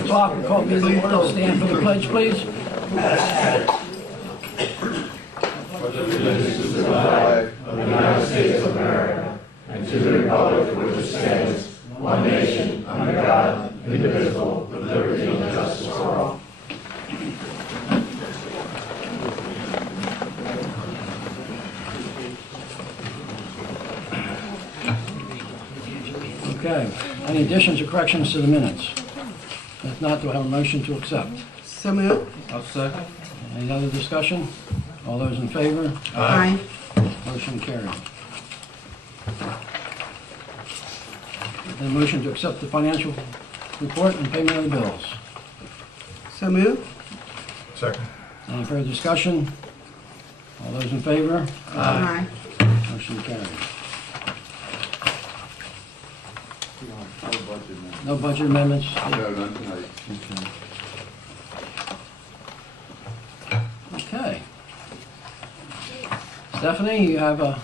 7 o'clock, we'll call the meeting to order. Stand for the pledge, please. Allegiance to the flag of the United States of America and to the republic for which it stands, one nation, under God, indivisible, with liberty and justice for all. Okay. Any additions or corrections to the minutes? If not, do I have a motion to accept? So moved. I'll second. Any other discussion? All those in favor? Aye. Motion carried. The motion to accept the financial report and payment of the bills. So moved. Second. Any further discussion? All those in favor? Aye. Motion carried. No budget amendments? No, none tonight. Okay. Stephanie, you have a...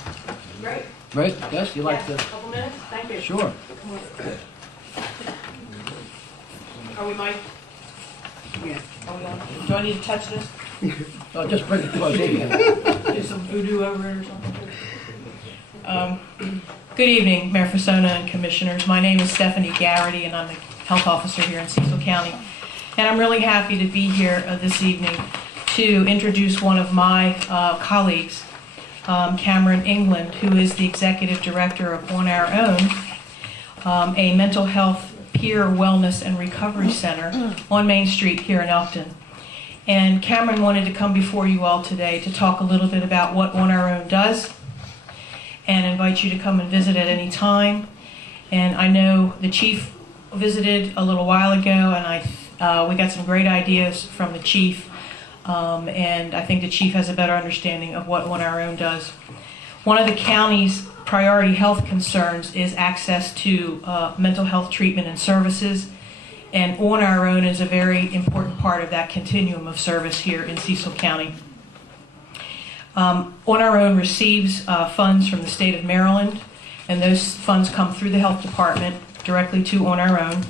Great. Yes, you like Yes, to... a couple minutes? Thank you. Sure. Are we mic? Yes. Are we on? Do I need to touch this? Oh, just bring it close to you. Do some voodoo over it or something? Good evening, Mayor Fasona and Commissioners. My name is Stephanie Garrity, and I'm the Health Officer here in Cecil County. And I'm really happy to be here this evening to introduce one of my colleagues, Cameron England, who is the Executive Director of On Our Own, a mental health peer wellness and recovery center on Main Street here in Elkton. And Cameron wanted to come before you all today to talk a little bit about what On Our Own does and invite you to come and visit at any time. And I know the chief visited a little while ago, and we got some great ideas from the chief, and I think the chief has a better understanding of what On Our Own does. One of the county's priority health concerns is access to mental health treatment and services, and On Our Own is a very important part of that continuum of service here in Cecil County. On Our Own receives funds from the state of Maryland, and those funds come through the health department directly to On Our Own.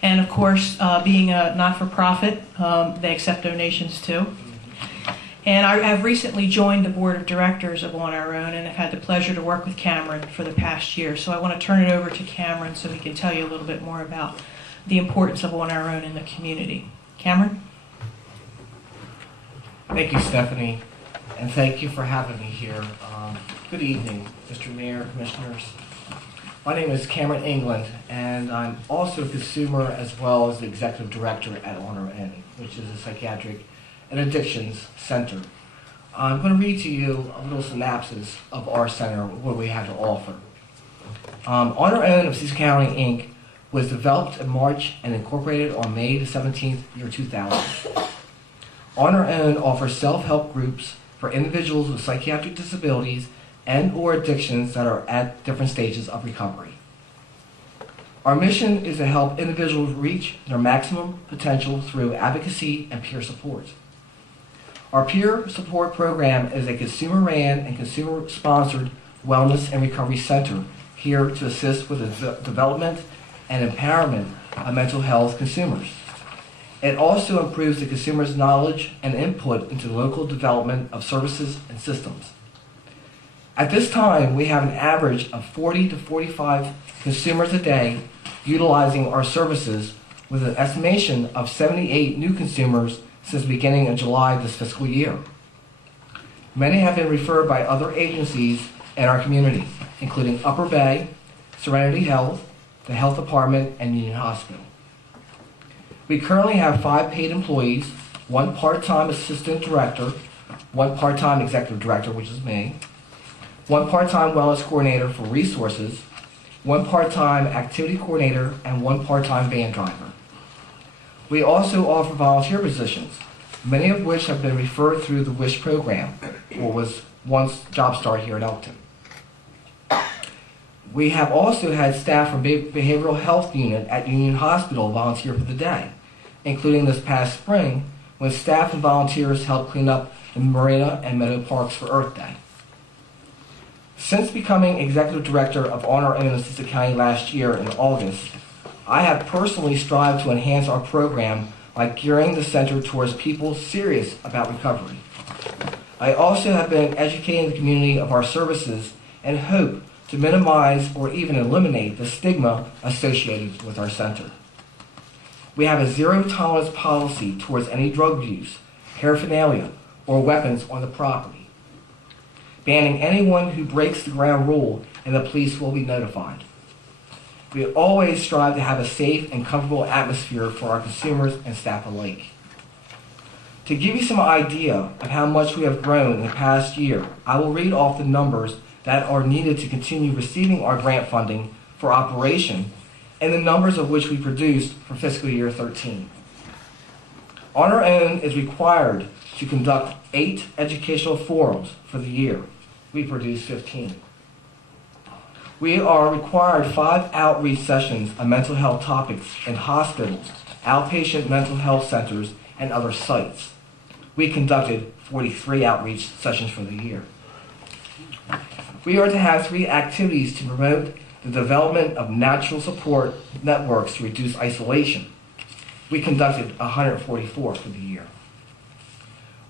And of course, being a not-for-profit, they accept donations too. And I have recently joined the board of directors of On Our Own, and have had the pleasure to work with Cameron for the past year. So I want to turn it over to Cameron so he can tell you a little bit more about the importance of On Our Own in the community. Cameron? Thank you, Stephanie, and thank you for having me here. Good evening, Mr. Mayor, Commissioners. My name is Cameron England, and I'm also a consumer as well as the Executive Director at On Our Own, which is a psychiatric and addictions center. I'm going to read to you a little synopsis of our center, what we have to offer. On Our Own of Cecil County, Inc. was developed in March and incorporated on May the 17th, year 2000. On Our Own offers self-help groups for individuals with psychiatric disabilities and or addictions that are at different stages of recovery. Our mission is to help individuals reach their maximum potential through advocacy and peer support. Our peer support program is a consumer-ran and consumer-sponsored wellness and recovery center here to assist with the development and empowerment of mental health consumers. It also improves the consumer's knowledge and input into the local development of services and systems. At this time, we have an average of 40 to 45 consumers a day utilizing our services, with an estimation of 78 new consumers since the beginning of July this fiscal year. Many have been referred by other agencies in our community, including Upper Bay, Serenity Health, the Health Department, and Union Hospital. We currently have 5 paid employees, 1 part-time assistant director, 1 part-time executive director, which is me, 1 part-time wellness coordinator for resources, 1 part-time activity coordinator, and 1 part-time van driver. We also offer volunteer positions, many of which have been referred through the WISH program, or was once Job Start here at Elkton. We have also had staff from Behavioral Health Unit at Union Hospital volunteer for the day, including this past spring when staff and volunteers helped clean up the Marina and Meadow Parks for Earth Day. Since becoming Executive Director of On Our Own in Cecil County last year in August, I have personally strived to enhance our program by gearing the center towards people serious about recovery. I also have been educating the community of our services and hope to minimize or even eliminate the stigma associated with our center. We have a zero-tolerance policy towards any drug use, paraphernalia, or weapons on the property, banning anyone who breaks the ground rule, and the police will be notified. We always strive to have a safe and comfortable atmosphere for our consumers and staff alike. To give you some idea of how much we have grown in the past year, I will read off the numbers that are needed to continue receiving our grant funding for operation and the numbers of which we produced for fiscal year 13. On our own is required to conduct 8 educational forums for the year. We produced 15. We are required 5 outreach sessions on mental health topics in hospitals, outpatient mental health centers, and other sites. We conducted 43 outreach sessions for the year. We are to have 3 activities to promote the development of natural support networks to reduce isolation. We conducted 144 for the year.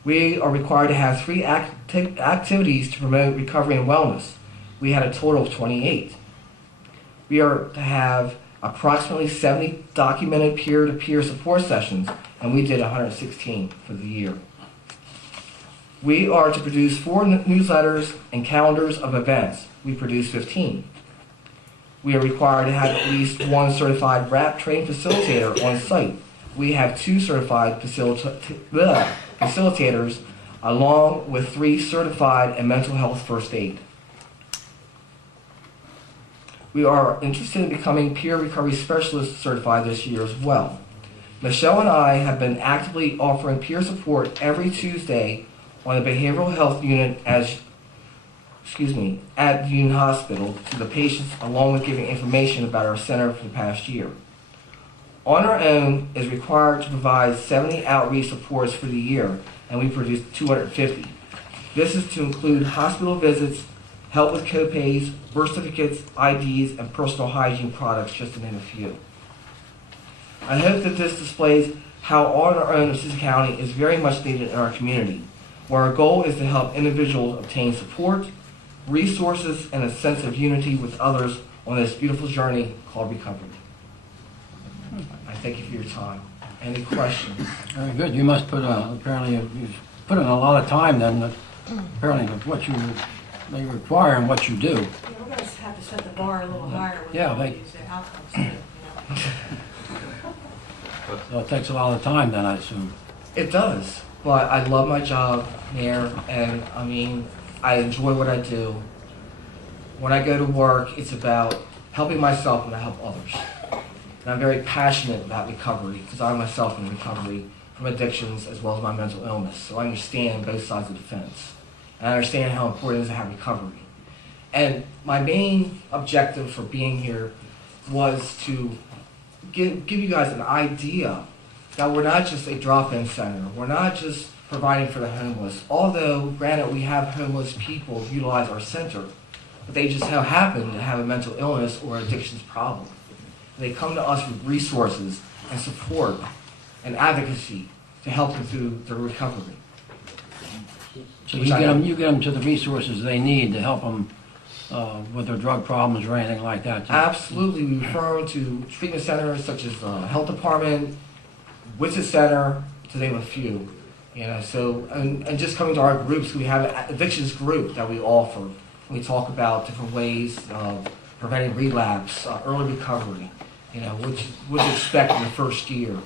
We are required to have 3 activities to promote recovery and wellness. We had a total of 28. We are to have approximately 70 documented peer-to-peer support sessions, and we did 116 for the year. We are to produce 4 newsletters and calendars of events. We produced 15. We are required to have at least 1 certified RAP trained facilitator on site. We have 2 certified facilitators along with 3 certified in mental health first aid. We are interested in becoming peer recovery specialist certified this year as well. Michelle and I have been actively offering peer support every Tuesday on the behavioral health unit at Union Hospital to the patients, along with giving information about our center for the past year. On our own is required to provide 70 outreach supports for the year, and we produced 250. This is to include hospital visits, help with copays, birth certificates, IDs, and personal hygiene products, just to name a few. I hope that this displays how on our own in Cecil County is very much needed in our community, where our goal is to help individuals obtain support, resources, and a sense of unity with others on this beautiful journey called recovery. I thank you for your time. Any questions? Very good. You must put, apparently, you've put in a lot of time then, apparently, with what they require and what you do. Yeah, we're going to have to set the bar a little higher with Yeah, all they- these outcomes too, you know. So it takes a lot of time then, I assume. It does, but I love my job, Mayor, and I enjoy what I do. When I go to work, it's about helping myself and I help others. And I'm very passionate about recovery because I myself am in recovery from addictions as well as my mental illness. So I understand both sides of the fence. And I understand how important it is to have recovery. And my main objective for being here was to give you guys an idea that we're not just a drop-in center. We're not just providing for the homeless. Although, granted, we have homeless people utilize our center, but they just happen to have a mental illness or addictions problem. They come to us with resources and support and advocacy to help them through their recovery. So you get them to the resources they need to help them with their drug problems or anything like that? Absolutely. We refer them to treatment centers such as the health department, Witsit Center, to name a few. So and just coming to our groups, we have an addictions group that we offer. We talk about different ways of preventing relapse, early recovery, which would expect in the first year.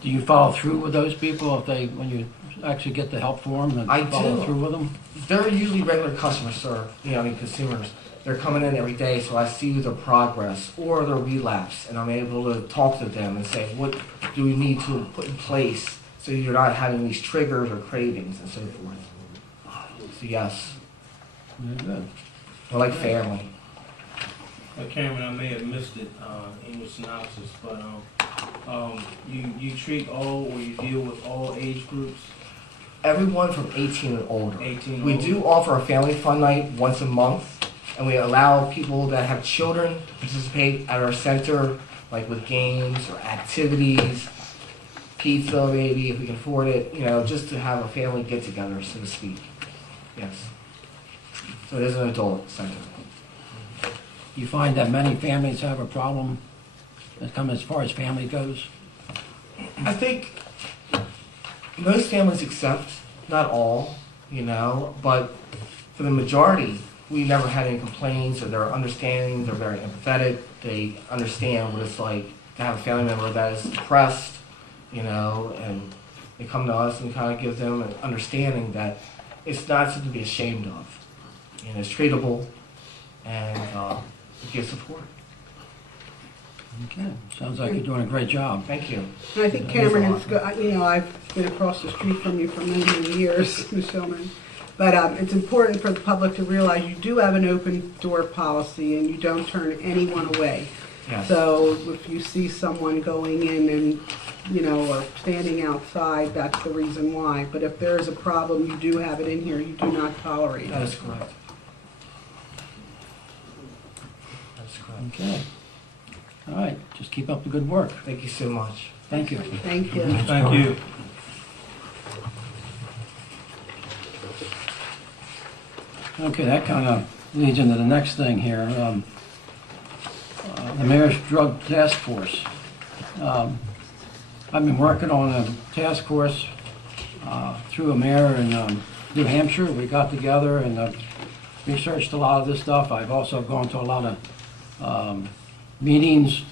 Do you follow through with those people when you actually get the help for them and I follow do. through with them? They're usually regular customers, sir. Consumers. They're coming in every day, so I see their progress or their relapse, and I'm able to talk to them and say, what do we need to put in place so you're not having these triggers or cravings and so forth. So yes, Very good. we're like family. Cameron, I may have missed it in your synopsis, but you treat all or you deal with all age groups? Everyone from 18 and older. 18 We older. do offer a family fun night once a month, and we allow people that have children to participate at our center like with games or activities, pizza maybe if we can afford it, just to have a family get together, so to speak. Yes. So it is an adult center. You find that many families have a problem that come as far as family goes? I think most families accept, not all, but for the majority, we never had any complaints, or they're understanding, they're very empathetic, they understand what it's like to have a family member that is depressed, and they come to us and kind of give them an understanding that it's not something to be ashamed of. It's treatable, and it gives support. Okay, sounds like you're doing a great job. Thank you. And I think Cameron is, I've been across the street from you for many, many years, Ms. Shulman. But it's important for the public to realize you do have an open door policy and you don't turn anyone away. Yes. So if you see someone going in and, or standing outside, that's the reason why. But if there is a problem, you do have it in here, you do not tolerate That it. is correct. That's correct. Okay. All right, just keep up the good work. Thank you so much. Thank you. Thank you. Thank you. Okay, that kind of leads into the next thing here. The Mayor's Drug Task Force. I've been working on a task force through a mayor in New Hampshire. We got together and researched a lot of this stuff. I've also gone to a lot of meetings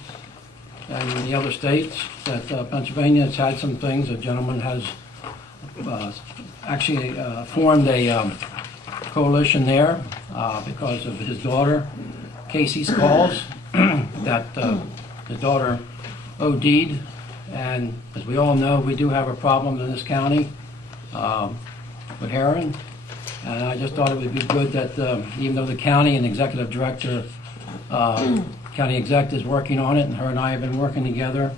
in the other states that Pennsylvania has had some things. A gentleman has actually formed a coalition there because of his daughter, Casey's calls, that the daughter OD'd. And as we all know, we do have a problem in this county with heroin. And I just thought it would be good that even though the county and executive director, county exec is working on it, and her and I have been working together,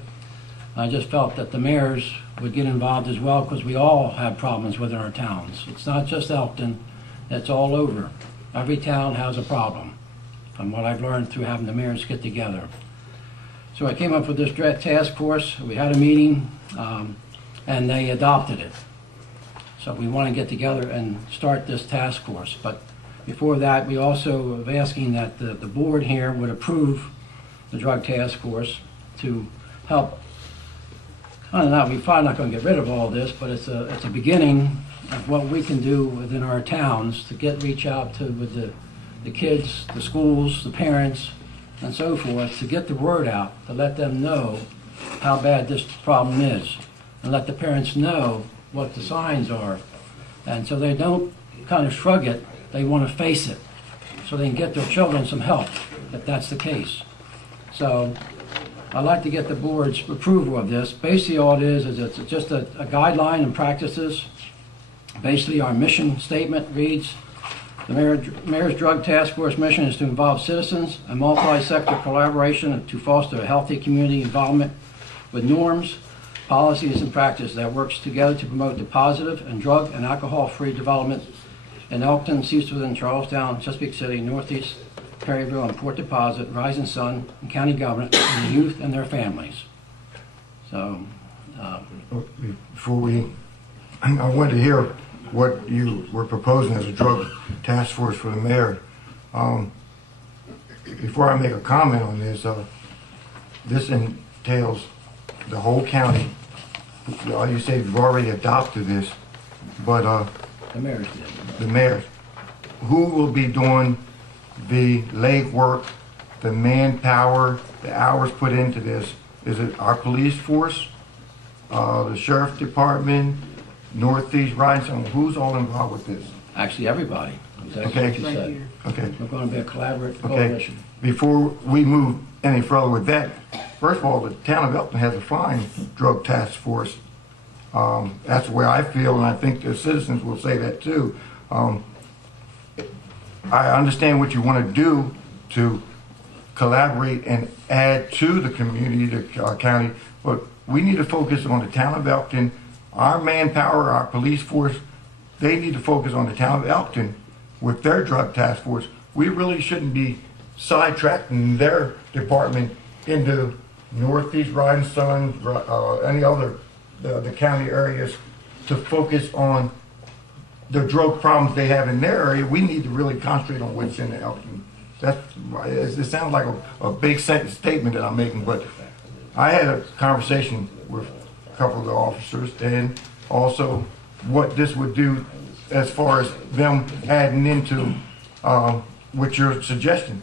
I just felt that the mayors would get involved as well, because we all have problems within our towns. It's not just Elkton, it's all over. Every town has a problem, from what I've learned through having the mayors get together. So I came up with this task force. We had a meeting, and they adopted it. So we want to get together and start this task force. But before that, we also are asking that the board here would approve the drug task force to help. I don't know, we're probably not going to get rid of all this, but it's a beginning of what we can do within our towns to reach out to with the kids, the schools, the parents, and so forth, to get the word out, to let them know how bad this problem is, and let the parents know what the signs are. And so they don't kind of shrug it, they want to face it, so they can get their children some help, if that's the case. So I'd like to get the board's approval of this. Basically all it is it's just a guideline and practices. Basically our mission statement reads, the Mayor's Drug Task Force mission is to involve citizens and multi-sector collaboration to foster a healthy community involvement with norms, policies, and practices that works together to promote the positive and drug and alcohol-free development in Elkton, Cecilton, Charlestown, Chesapeake City, Northeast, Perryville, and Port Deposit, Rising Sun, and county government, and the youth and their families. So, Before I wanted to hear what you were proposing as a drug task force for the mayor. Before I make a comment on this, this entails the whole county. You say you've already adopted this, but the mayors did. the mayors, who will be doing the legwork, the manpower, the hours put into this? Is it our police force, the sheriff's department, Northeast Rising? Who's all involved with this? Actually, everybody. Exactly Okay. what you Right said. here. Okay. We're going to be a collaborative Okay. coalition. Before we move any further with that, first of all, the town of Elkton has a fine drug task force. That's the way I feel, and I think the citizens will say that too. I understand what you want to do to collaborate and add to the community, the county, but we need to focus on the town of Elkton. Our manpower, our police force, they need to focus on the town of Elkton with their drug task force. We really shouldn't be sidetracking their department into Northeast Riding Sun, any other, the county areas to focus on the drug problems they have in their area. We need to really concentrate on what's in the Elkton. It sounds like a big statement that I'm making, but I had a conversation with a couple of the officers and also what this would do as far as them adding into what you're suggesting.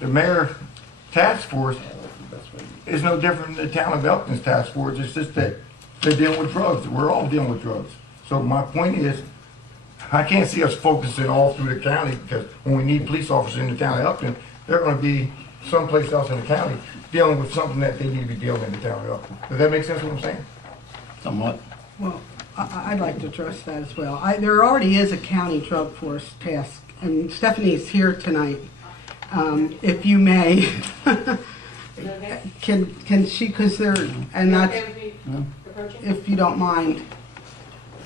The mayor task force is no different than the town of Elkton's task force. It's just that they're dealing with drugs. We're all dealing with drugs. So my point is, I can't see us focusing all through the county, because when we need police officers in the town of Elkton, they're going to be someplace else in the county dealing with something that they need to be dealing in the town of Elkton. Does that make sense what I'm saying? Somewhat. Well, I'd like to address that as well. There already is a county drug force task, and Stephanie's here tonight. If you may, can she, because they're, and that's, if you don't mind,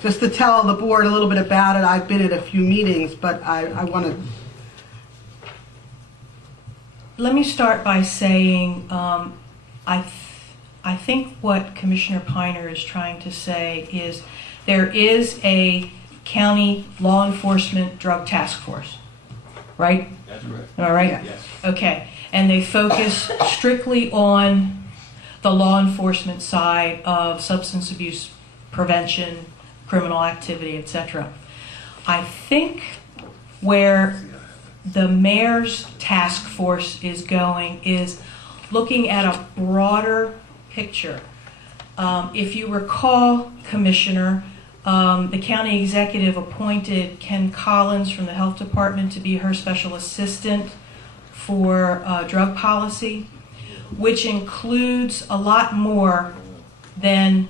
just to tell the board a little bit about it. I've been at a few meetings, but I want to. Let me start by saying I think what Commissioner Piner is trying to say is there is a county law enforcement drug task force, right? That's correct. Am I right? Yes. Okay. And they focus strictly on the law enforcement side of substance abuse prevention, criminal activity, etc. I think where the mayor's task force is going is looking at a broader picture. If you recall, Commissioner, the county executive appointed Ken Collins from the health department to be her special assistant for drug policy, which includes a lot more than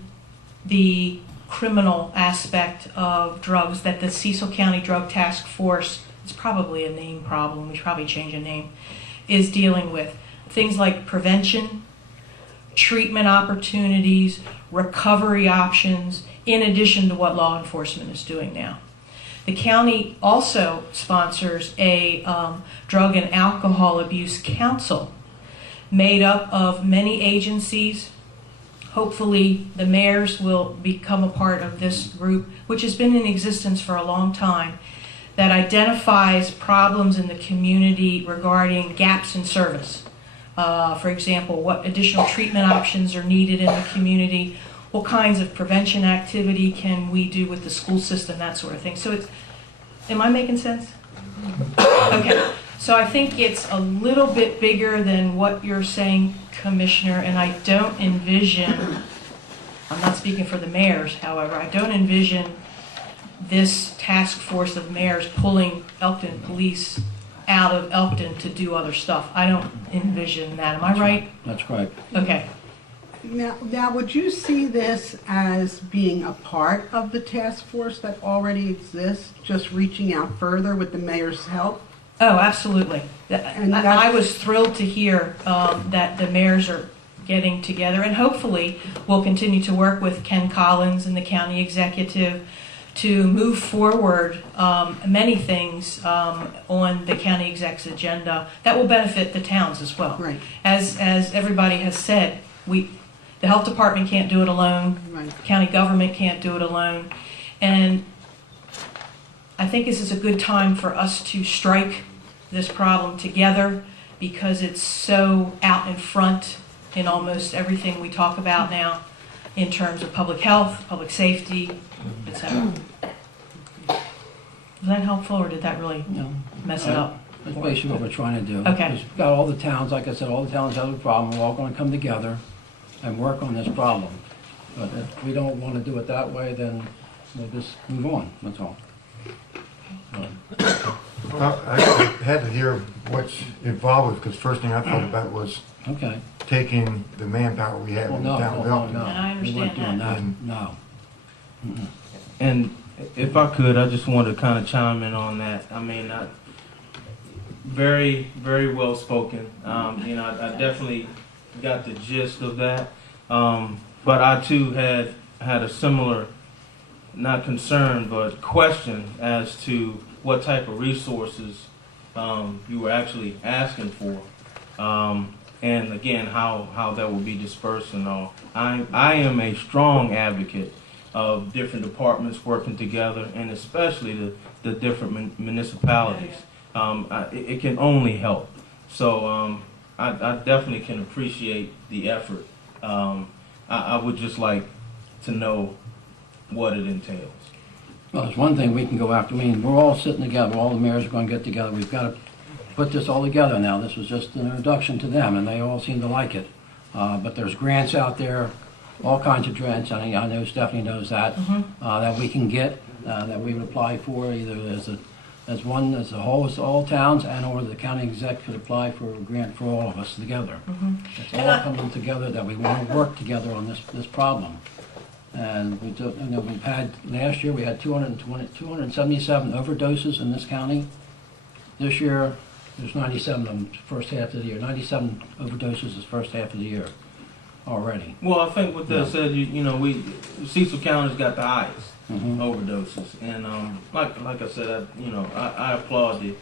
the criminal aspect of drugs that the Cecil County Drug Task Force, it's probably a name problem, we should probably change a name, is dealing with. Things like prevention, treatment opportunities, recovery options, in addition to what law enforcement is doing now. The county also sponsors a drug and alcohol abuse council made up of many agencies. Hopefully the mayors will become a part of this group, which has been in existence for a long time, that identifies problems in the community regarding gaps in service. For example, what additional treatment options are needed in the community, what kinds of prevention activity can we do with the school system, that sort of thing. So it's, am I making sense? Okay, so I think it's a little bit bigger than what you're saying, Commissioner, and I don't envision, I'm not speaking for the mayors, however, I don't envision this task force of mayors pulling Elkton police out of Elkton to do other stuff. I don't envision that. Am I right? That's correct. Okay. Now, would you see this as being a part of the task force that already exists, just reaching out further with the mayor's help? Oh, absolutely. And I was thrilled to hear that the mayors are getting together, and hopefully we'll continue to work with Ken Collins and the county executive to move forward many things on the county exec's agenda that will benefit the towns as well. Right. As everybody has said, the health department can't do it alone. Right. County government can't do it alone. And I think this is a good time for us to strike this problem together because it's so out in front in almost everything we talk about now in terms of public health, public safety, etc. Was that helpful, or did that really mess it up? That's basically what we're trying to do. Okay. We've got all the towns, like I said, all the towns have a problem. We're all going to come together and work on this problem. But if we don't want to do it that way, then we'll just move on, that's all. I had to hear what's involved with, because first thing I thought about was Okay. taking the manpower we have Well, in the no, town of no, Elkton. no. And I We weren't doing understand that, no. And if I could, I just wanted to kind of chime in on that. I mean, very, very well spoken. I definitely got the gist of that. But I too had a similar, not concern, but question as to what type of resources you were actually asking for. and again, how that will be dispersed and all. I am a strong advocate of different departments working together, and especially the different municipalities. It can only help. So I definitely can appreciate the effort. I would just like to know what it entails. Well, there's one thing we can go after. I mean, we're all sitting together, all the mayors are going to get together. We've got to put this all together now. This was just an introduction to them, and they all seem to like it. But there's grants out there, all kinds of grants. I know Stephanie knows that, that we can get, that we would apply for, either as a whole, as all towns, and or the county exec could apply for a grant for all of us together. It's all coming together that we want to work together on this problem. And we've had, last year we had 277 overdoses in this county. This year, there's 97 of them first half of the year. 97 overdoses is first half of the year already. Well, I think with that said, Cecil County's got the highest overdoses, and like I said, I applaud the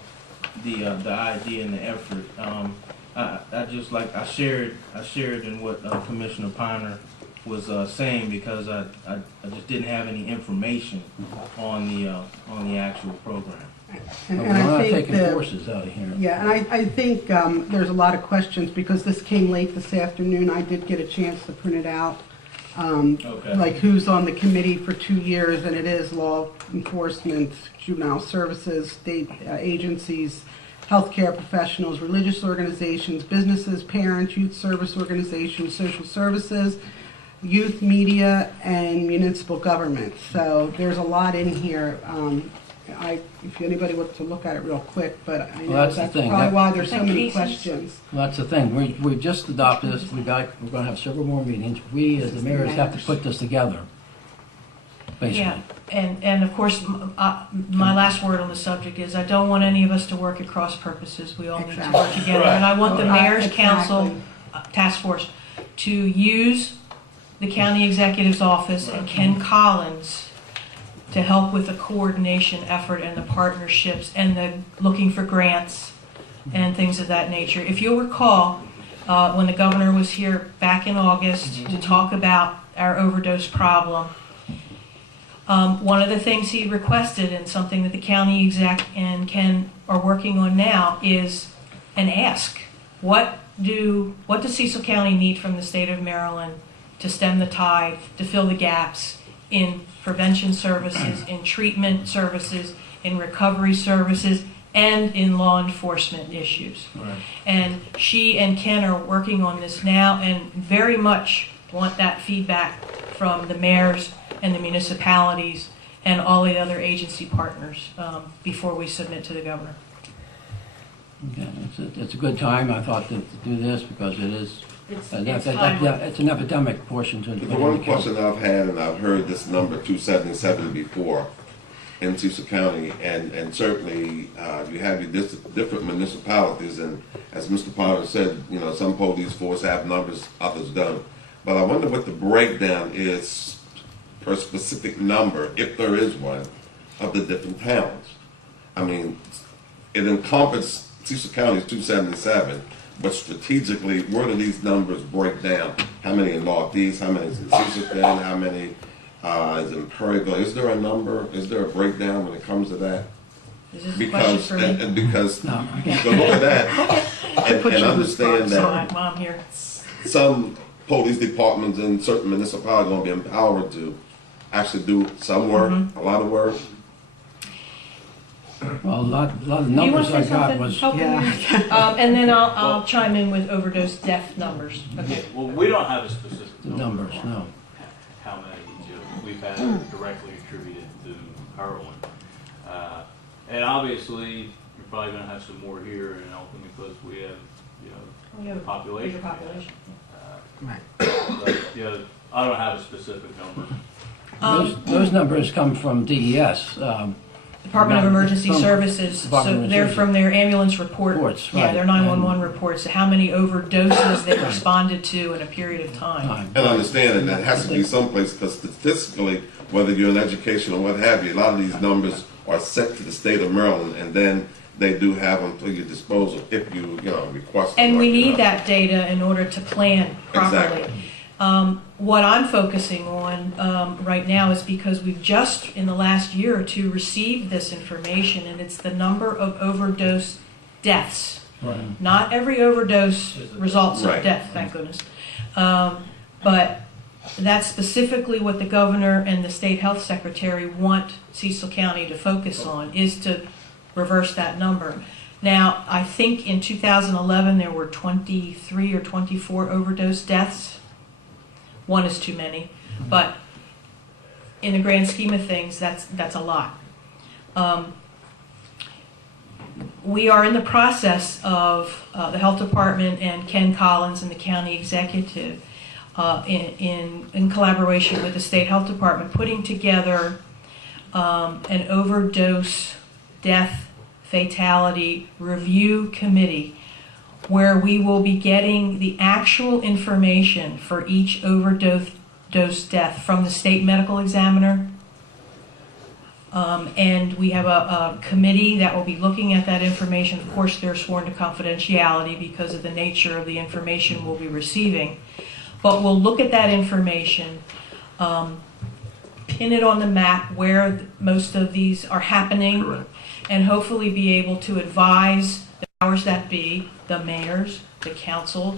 idea and the effort. I shared in what Commissioner Piner was saying, because I just didn't have any information on the actual program. And We're I not think taking forces out of here. Yeah, and I think there's a lot of questions, because this came late this afternoon. I did get a chance to print it out. Okay. Like who's on the committee for 2 years, and it is law enforcement, juvenile services, state agencies, healthcare professionals, religious organizations, businesses, parents, youth service organizations, social services, youth media, and municipal government. So there's a lot in here. If anybody wants to look at it real quick, but I know Well, that's the that's thing. probably why there's so Thank many you. questions. Well, that's the thing. We just adopted this. We're going to have several more meetings. We, as the mayors, have to put this together, basically. Yeah, and of course, my last word on the subject is I don't want any of us to work at cross purposes. We all need to work together. And I want the mayor's council task force to use the county executive's office and Ken Collins to help with the coordination effort and the partnerships and the looking for grants and things of that nature. If you'll recall, when the governor was here back in August to talk about our overdose problem, one of the things he requested, and something that the county exec and Ken are working on now, is an ask. What does Cecil County need from the state of Maryland to stem the tide, to fill the gaps in prevention services, in treatment services, in recovery services, and in law enforcement issues? Right. And she and Ken are working on this now, and very much want that feedback from the mayors and the municipalities and all the other agency partners before we submit to the governor. Okay, it's a good time, I thought, to do this, because it is, It's it's an epidemic portion to The the one question I've had, and I've heard this number 277 before in Cecil County, and certainly you have your different municipalities, and as Mr. Potter said, some police force have numbers, others don't. But I wonder what the breakdown is per specific number, if there is one, of the different towns. I mean, it encompasses Cecil County is 277, but strategically, where do these numbers break down? How many in Northeast? How many is in Cecil County? How many is in Perryville? Is there a number? Is there a breakdown when it comes to that? Is this a question for me? And because No. you can look at that and understand that Sorry, Mom here. some police departments in certain municipalities are going to be empowered to actually do some work, a lot of work. Well, a lot of Do you want numbers to I say got something? was, Help me? Yeah. And then I'll chime in with overdose death numbers. Okay. Well, we don't have a specific number numbers, on no. how many we've had directly attributed to heroin. And obviously, you're probably going to have some more here in Elkton because we have, We have the population. bigger population. But, I don't have a specific number. Those numbers come from DES. Department of Emergency From Services, Department so of they're Emergency. from their ambulance reports. Reports, Yeah, right. their 911 reports, how many overdoses they responded to in a period of time. And understanding that it has to be someplace, because statistically, whether you're in education or what have you, a lot of these numbers are set to the state of Maryland, and then they do have them to your disposal if you request them. And we like, need that data in order to plan properly. Exactly. What I'm focusing on right now is because we've just, in the last year or two, received this information, and it's the number of overdose deaths. Right. Not every overdose results in Right. death, thank goodness. But that's specifically what the governor and the state health secretary want Cecil County to focus on, is to reverse that number. Now, I think in 2011 there were 23 or 24 overdose deaths. One is too many, but in the grand scheme of things, that's a lot. We are in the process of the health department and Ken Collins and the county executive in collaboration with the state health department putting together an overdose death fatality review committee where we will be getting the actual information for each overdose death from the state medical examiner. And we have a committee that will be looking at that information. Of course, they're sworn to confidentiality because of the nature of the information we'll be receiving. But we'll look at that information, pin it on the map where most of these are happening, Correct. and hopefully be able to advise the powers that be, the mayors, the council,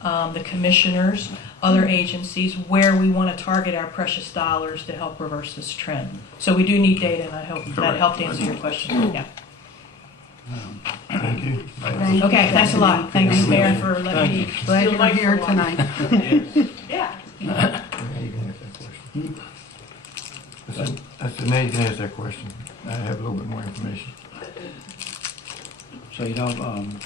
the commissioners, other agencies, where we want to target our precious dollars to help reverse this trend. So we do need data, and I hope that helped answer your question. Yeah. Thank you. Okay, thanks a lot. Thanks, Mayor, for letting me Glad steal you're my here time. tonight. Yeah. You can ask that question. That's the name, you can ask that question. I have a little bit more information. So you don't,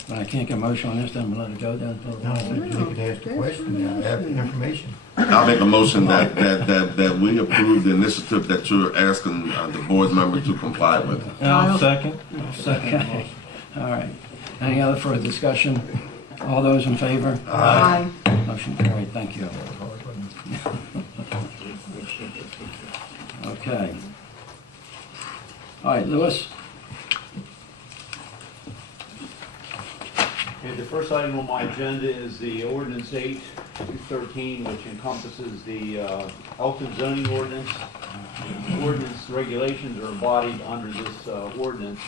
when I can't get a motion on this, then we'll let it go then? No, you can ask the question, I have the information. I'll make a motion that we approve the initiative that you're asking the board member to comply with. I'll second. Okay, all right. Any other further discussion? All those in favor? Aye. Motion carried, thank you. Okay. All right, Louis? Okay, the first item on my agenda is the ordinance 8-213, which encompasses the Elkton zoning ordinance. Ordinance regulations are embodied under this ordinance,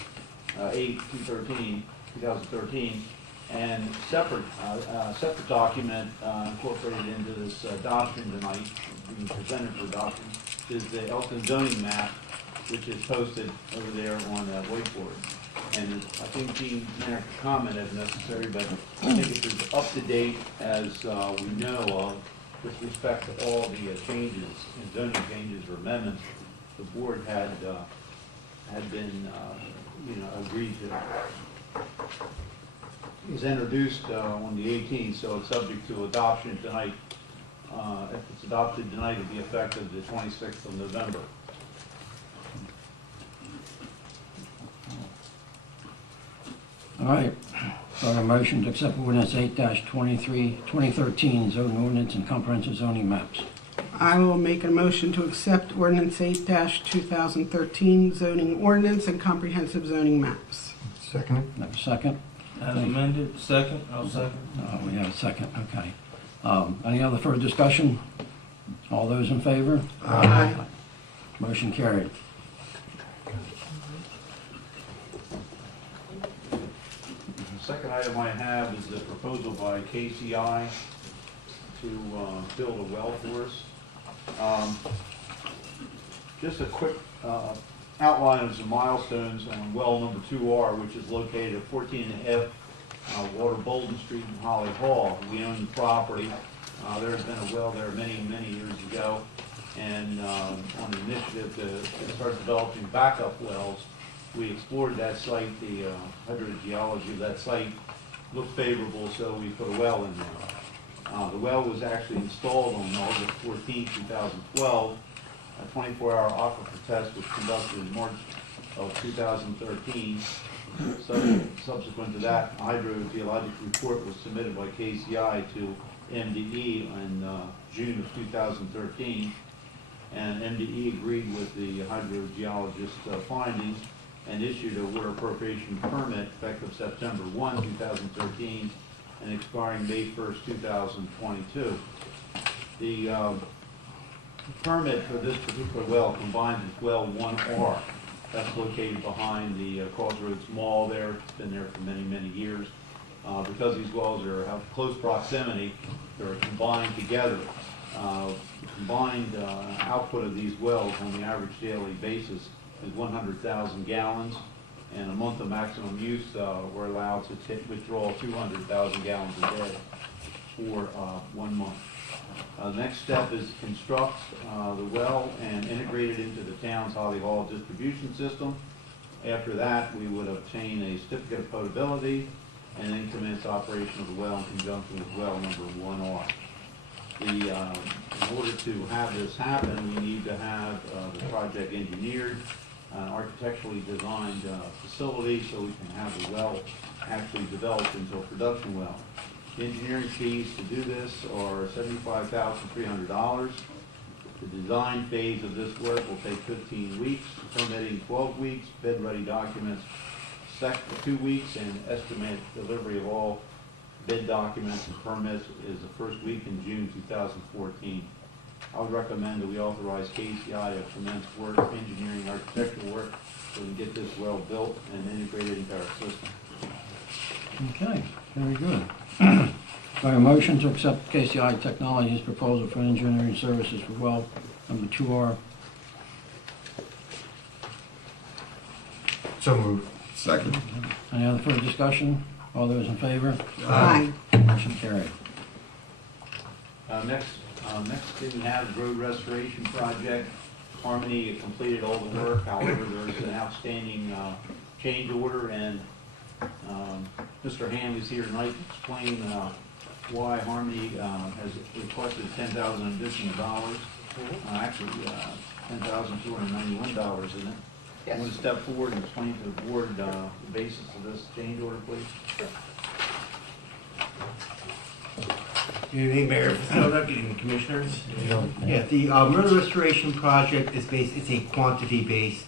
8-213, 2013, and separate document incorporated into this adoption tonight, being presented for adoption, is the Elkton zoning map, which is posted over there on whiteboard. And I think Dean Mayer can comment if necessary, but I think it's as up to date as we know of with respect to all the changes, and zoning changes or amendments the board had been agreed to. It was introduced on the 18th, so it's subject to adoption tonight. If it's adopted tonight, it'll be effective the 26th of November. All right, so a motion to accept ordinance 8-2013 zoning ordinance and comprehensive zoning maps. I will make a motion to accept ordinance 8-2013 zoning ordinance and comprehensive zoning maps. Second it? Have a second? As amended, second, I'll second. We have a second, okay. Any other further discussion? All those in favor? Aye. Motion carried. The second item I have is a proposal by KCI to build a well for us. Just a quick outline of some milestones on well number 2R, which is located at 14.5 Water Bolden Street in Holly Hall. We own the property. There has been a well there many, many years ago, and on an initiative to start developing backup wells, we explored that site. The hydrogeology of that site looked favorable, so we put a well in there. The well was actually installed on August 14, 2012. A 24-hour aquifer test was conducted in March of 2013. Subsequent to that, a hydrogeologic report was submitted by KCI to MDE in June of 2013, and MDE agreed with the hydrogeologist's findings and issued a water appropriation permit effective September 1, 2013, and expiring May 1st, 2022. The permit for this particular well combines with well 1R. That's located behind the Crossroads Mall there. It's been there for many, many years. Because these wells have close proximity, they're combined together. Combined output of these wells on the average daily basis is 100,000 gallons, and a month of maximum use, we're allowed to withdraw 200,000 gallons a day for 1 month. The next step is to construct the well and integrate it into the town's Holly Hall distribution system. After that, we would obtain a certificate of potability and then commence operation of the well in conjunction with well number 1R. In order to have this happen, we need to have the project engineered, architecturally designed facility so we can have the well actually developed into a production well. The engineering fees to do this are $75,300. The design phase of this work will take 15 weeks, permitting 12 weeks, bid-ready documents 2 weeks, and estimate delivery of all bid documents and permits is the first week in June 2014. I would recommend that we authorize KCI to commence work, engineering, architectural work, so we can get this well built and integrated into our system. Okay, very good. Do I have a motion to accept KCI Technologies' proposal for engineering services for well number 2R? So moved. Second. Any other further discussion? All those in favor? Aye. Motion carried. Next thing we have is road restoration project. Harmony completed all the work, however, there's an outstanding change order, and Mr. Hanley's here tonight to explain why Harmony has requested $10,000 additional dollars. Actually, $10,291, isn't it? Yes. You want to step forward and explain to the board the basis of this change order, please? Good evening, Mayor Fasona, good evening, Commissioners. Yeah, the road restoration project is it's a quantity-based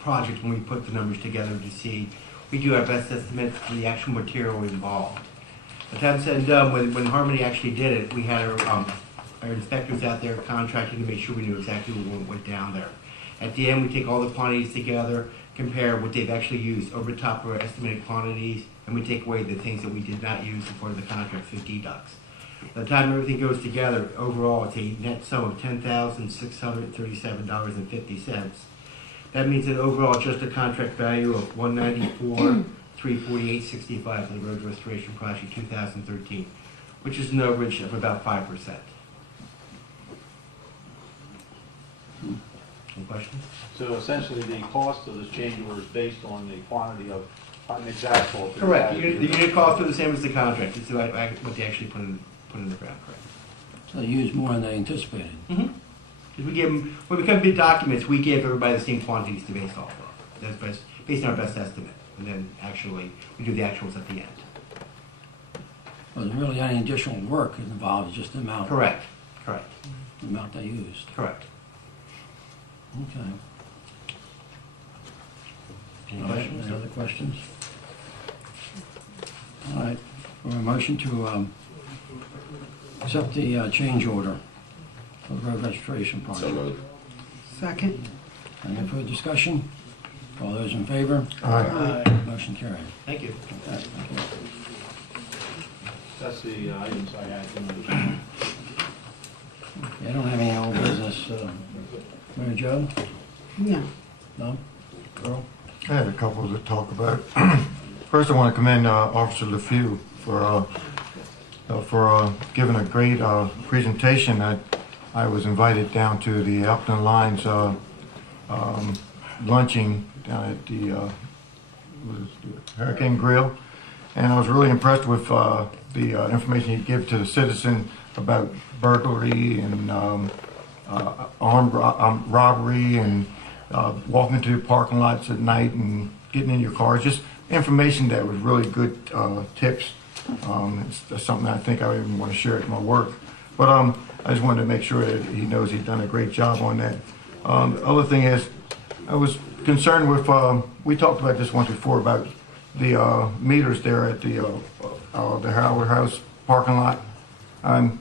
project when we put the numbers together to see. We do our best estimates for the actual material involved. But that said and done, when Harmony actually did it, we had our inspectors out there contracting to make sure we knew exactly what went down there. At the end, we take all the quantities together, compare what they've actually used over top of our estimated quantities, and we take away the things that we did not use as part of the contract for deducts. By the time everything goes together, overall, it's a net sum of $10,637.50. That means an overall just a contract value of $194,348.65 for the road restoration project 2013, which is an overage of about 5%. Any questions? So essentially, the cost of this change order is based on the quantity of mixed asphalt. Correct. The unit costs are the same as the contract. It's what they actually put in the ground. Correct. So they used more than they anticipated. Because we give them, when we come to bid documents, we give everybody the same quantities to base off of. That's based on our best estimate, and then actually we do the actuals at the end. Wasn't really any additional work involved, it's just the amount. Correct. Correct. The amount they used. Correct. Okay. Any All right, questions? any other questions? All right, for a motion to accept the change order for the road restoration So project. moved. Second? Any further discussion? All those in favor? Aye. Motion carried. Thank you. Okay, thank you. That's the items I had. Okay, I don't have any old business. Mary Jo? No. No? Earl? I had a couple to talk about. First, I want to commend Officer LeFew for giving a great presentation. I was invited down to the Elkton Lines lunching down at the Hurricane Grill, and I was really impressed with the information he gave to the citizen about burglary and armed robbery and walking through parking lots at night and getting in your cars. Just information that was really good tips. It's something I think I even want to share at my work. But I just wanted to make sure that he knows he's done a great job on that. The other thing is, I was concerned with, we talked about this once before, about the meters there at the Howard House parking lot. I'm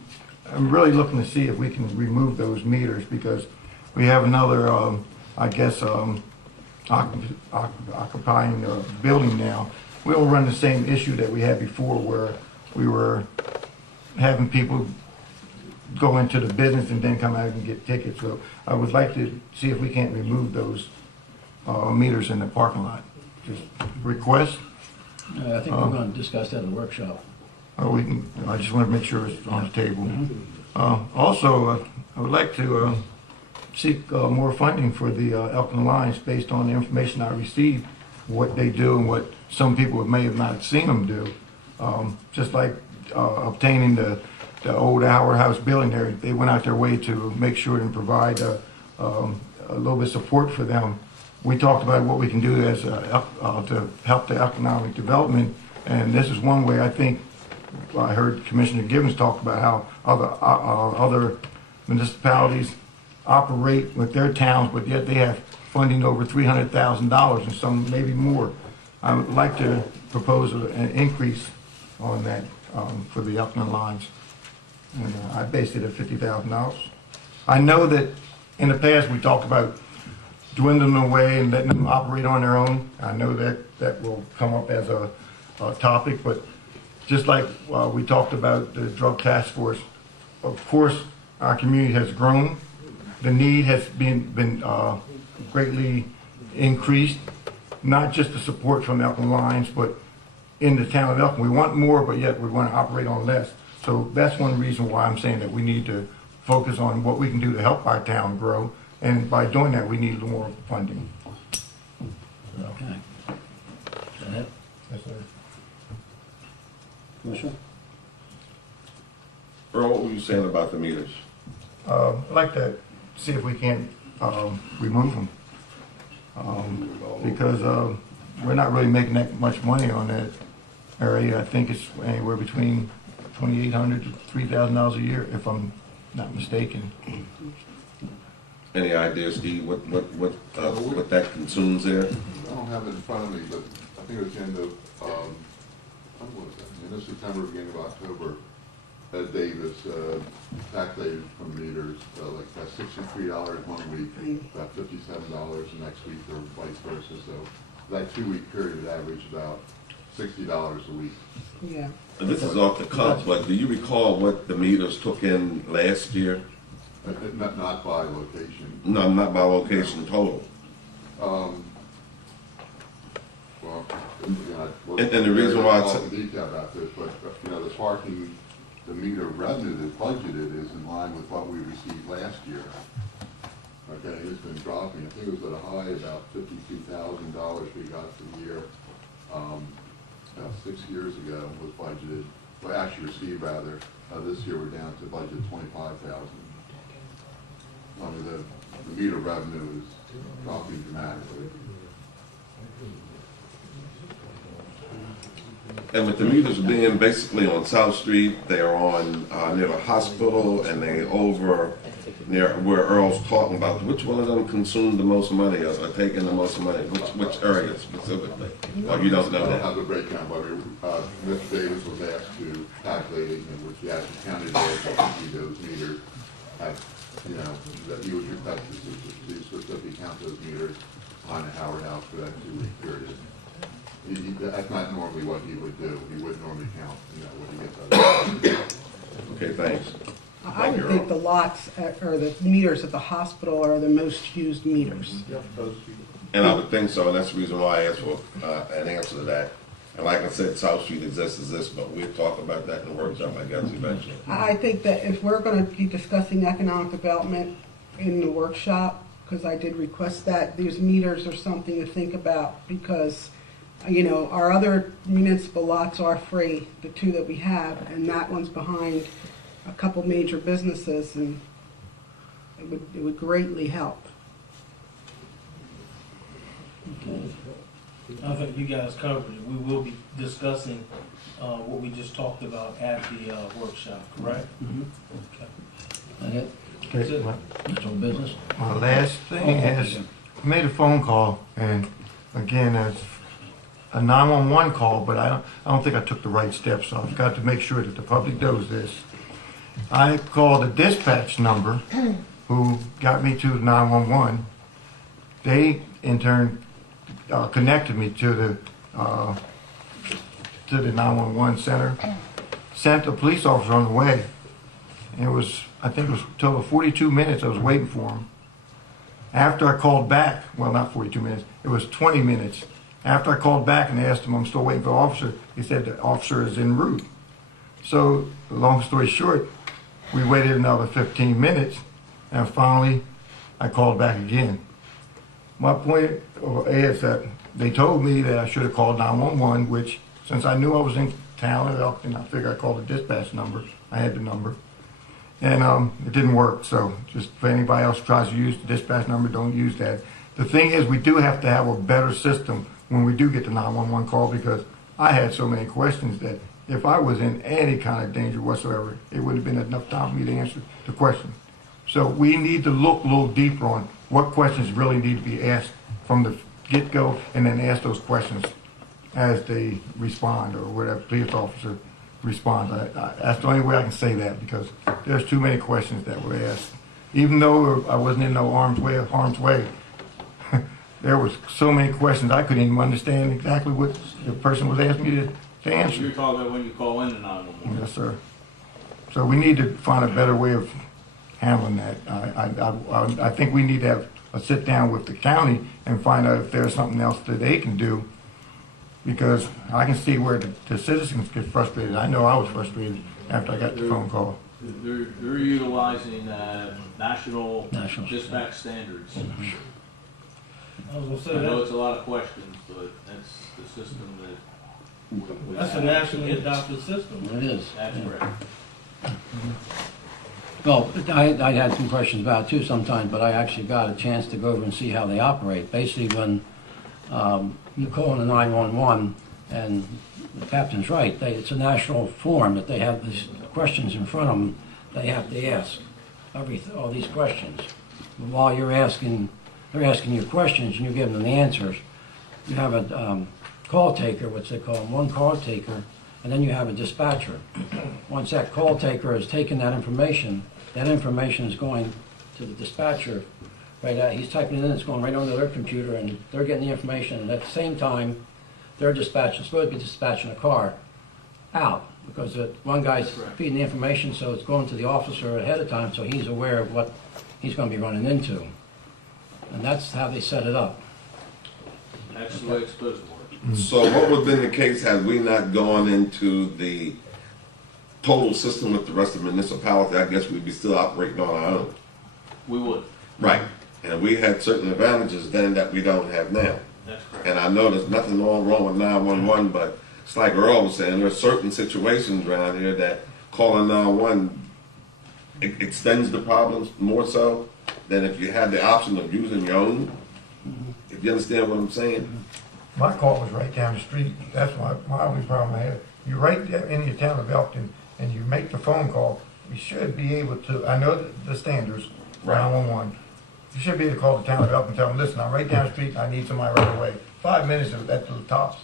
really looking to see if we can remove those meters, because we have another, I guess, occupying the building now. We'll run the same issue that we had before, where we were having people go into the business and then come out and get tickets. So I would like to see if we can't remove those meters in the parking lot. Just request. I think we're going to discuss that in the workshop. We can, I just want to make sure it's on the table. Also, I would like to seek more funding for the Elkton Alliance based on the information I received, what they do and what some people may have not seen them do. Just like obtaining the old Howard House building there, they went out their way to make sure and provide a little bit of support for them. We talked about what we can do as to help the economic development, and this is one way. I think I heard Commissioner Gibbons talk about how other municipalities operate with their towns, but yet they have funding over $300,000 and some maybe more. I would like to propose an increase on that for the Elkton Alliance, and I based it at $50,000. I know that in the past we talked about dwindling away and letting them operate on their own. I know that will come up as a topic, but just like we talked about the drug task force, of course our community has grown. The need has been greatly increased, not just the support from Elkton Alliance, but in the town of Elkton. We want more, but yet we want to operate on less. So that's one reason why I'm saying that we need to focus on what we can do to help our town grow. And by doing that, we need a little more funding. Okay. Is that it? Yes, sir. Commissioner? Earl, what were you saying about the meters? I'd like to see if we can remove them. Because we're not really making that much money on that area. I think it's anywhere between $2,800 to $3,000 a year, if I'm not mistaken. Any ideas, Steve, what that consumes there? I don't have it in front of me, but I think it was the end of, when was that? End of September, beginning of October. Ed Davis calculated from meters, like that's $63 one week, about $57 the next week, or vice versa. So that 2-week period would average about $60 a week. Yeah. And this is off the cuff, but do you recall what the meters took in last year? Not by location. No, not by location, total. Well, you know, And the reason why it's in detail about this, but you know, the parking, the meter revenue that's budgeted is in line with what we received last year. Okay, it's been dropping. I think it was at a high about $52,000 we got for the year. About 6 years ago was budgeted, well actually received rather. This year we're down to budget $25,000. I mean, the meter revenue is dropping dramatically. And with the meters being basically on South Street, they are on near the hospital, and they over near where Earl's talking about. Which one of them consumed the most money, or taking the most money? Which area specifically? Or you don't know I don't that? have the breakdown, but Mr. Davis was asked to calculate it, and which he actually counted those meters. You know, that he was requested to specifically count those meters on the Howard House for that 2-week period. That's not normally what he would do. He would normally count, you know, what he gets out of it. Okay, thanks. I would think the lots or the meters at the hospital are the most used meters. And I would think so, and that's the reason why I asked for an answer to that. And like I said, South Street exists as this, but we'll talk about that in the workshop, I guess, eventually. I think that if we're going to be discussing economic development in the workshop, because I did request that, these meters are something to think about, because, you know, our other municipal lots are free, the 2 that we have, and that one's behind a couple major businesses, and it would greatly help. Okay. I think you guys covered it. We will be discussing what we just talked about at the workshop, correct? Mm-hmm. Okay. That it? Okay, That's all business? my last thing is, made a phone call, and again, it's a 911 call, but I don't think I took the right steps, so I've got to make sure that the public knows this. I called the dispatch number, who got me to 911. They, in turn, connected me to the 911 center, sent a police officer on the way. And it was, I think it was a total of 42 minutes I was waiting for him. After I called back, well, not 42 minutes, it was 20 minutes. After I called back and asked him, I'm still waiting for the officer, he said the officer is en route. So, long story short, we waited another 15 minutes, and finally, I called back again. My point is that they told me that I should have called 911, which, since I knew I was in town at Elkton, I figured I called the dispatch number. I had the number. And it didn't work, so just for anybody else who tries to use the dispatch number, don't use that. The thing is, we do have to have a better system when we do get the 911 call, because I had so many questions that if I was in any kind of danger whatsoever, it wouldn't have been enough time for me to answer the question. So we need to look a little deeper on what questions really need to be asked from the get-go, and then ask those questions as they respond, or whatever police officer responds. That's the only way I can say that, because there's too many questions that were asked. Even though I wasn't in no harm's way, there was so many questions I couldn't even understand exactly what the person was asking me to answer. You're talking about when you call in the 911. Yes, sir. So we need to find a better way of handling that. I think we need to have a sit down with the county and find out if there's something else that they can do, because I can see where the citizens get frustrated. I know I was frustrated after I got the phone call. They're utilizing national National dispatch standards. I was gonna say I know that, it's a lot of questions, but that's the system that we that's a have. nationally adopted system. It is. That's Yeah. correct. Well, I had some questions about it too sometimes, but I actually got a chance to go over and see how they operate. Basically, when you call in the 911, and the captain's right, it's a national form that they have these questions in front of them they have to ask, all these questions. While they're asking you questions and you're giving them the answers, you have a call taker, which they call them, one call taker, and then you have a dispatcher. Once that call taker has taken that information is going to the dispatcher. Right, he's typing it in, it's going right onto their computer, and they're getting the information, and at the same time, they're supposed to be dispatching a car out, because one guy's feeding the information, so it's going to the officer ahead of time, so he's aware of what he's going to be running into. And that's how they set it up. That's the way it's supposed to work. So what would have been the case had we not gone into the total system with the rest of the municipality? I guess we'd be still operating on our own. We would. Right. And we had certain advantages then that we don't have now. That's correct. And I know there's nothing wrong with 911, but it's like Earl was saying, there are certain situations around here that calling 911 extends the problems more so than if you had the option of using your own. If you understand what I'm saying? My call was right down the street. That's my only problem I had. You're right there in your town of Elkton, and you make the phone call. You should be able to, I know the standards, 911. You should be able to call the town of Elkton and tell them, listen, I'm right down the street and I need somebody right away. 5 minutes at the tops.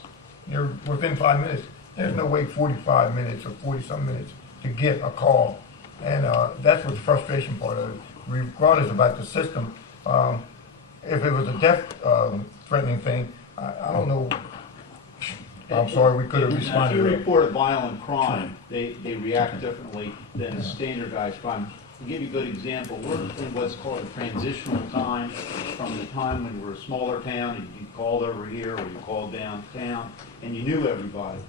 You're within 5 minutes. There's no way 45 minutes or 40-some minutes to get a call. And that's what the frustration part of it. Regardless about the system, if it was a death threatening thing, I don't know. I'm sorry, we could have If you responded. report a violent crime, they react differently than a standardized crime. To give you a good example, we're in what's called a transitional time, from the time when we were a smaller town and you called over here or you called downtown and you knew everybody.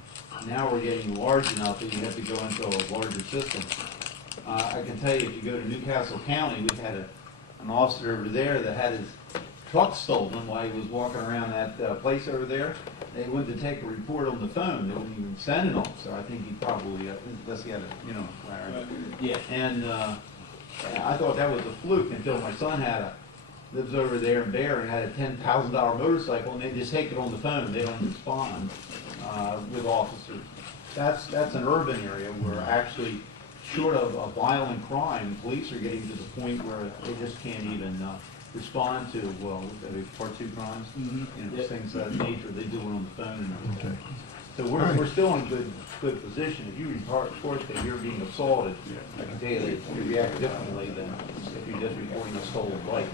Now we're getting large enough that you have to go into a larger system. I can tell you, if you go to Newcastle County, we had an officer over there that had his truck stolen while he was walking around that place over there. They went to take a report on the phone. They wouldn't even send an officer. I think he probably, unless he had a, yeah. And I thought that was a fluke until my son lives over there in Bear and had a $10,000 motorcycle, and they just take it on the phone. They don't respond with officers. That's an urban area where actually, short of a violent crime, police are getting to the point where they just can't even respond to, well, part two crimes, you know, things of that nature, they do it on the phone and everything. So we're still in a good position. If you report that you're being assaulted, I can tell you that you react differently than if you're just reporting a stolen bike.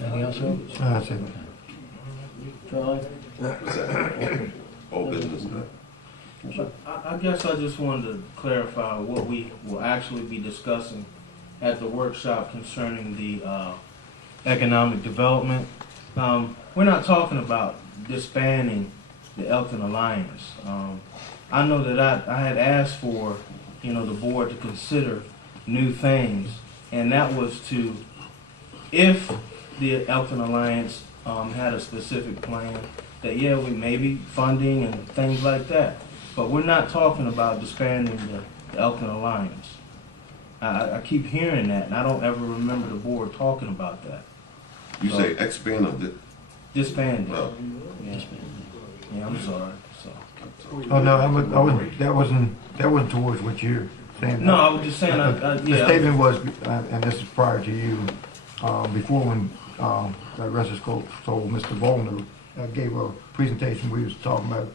Anything else, Rob? That's it. Charlie? Was that old business? I guess I just wanted to clarify what we will actually be discussing at the workshop concerning the economic development. We're not talking about disbanding the Elkton Alliance. I know that I had asked for, the board to consider new things, and that was to, if the Elkton Alliance had a specific plan, that we maybe funding and things like that. But we're not talking about disbanding the Elkton Alliance. I keep hearing that, and I don't ever remember the board talking about that. You say expand of the, Disbanding. well, Yeah, I'm sorry. So. Oh, no, that wasn't towards what you're saying. No, I was just saying, The statement was, and this is prior to you, before when, the rest is told Mr. Volner, gave a presentation, we was talking about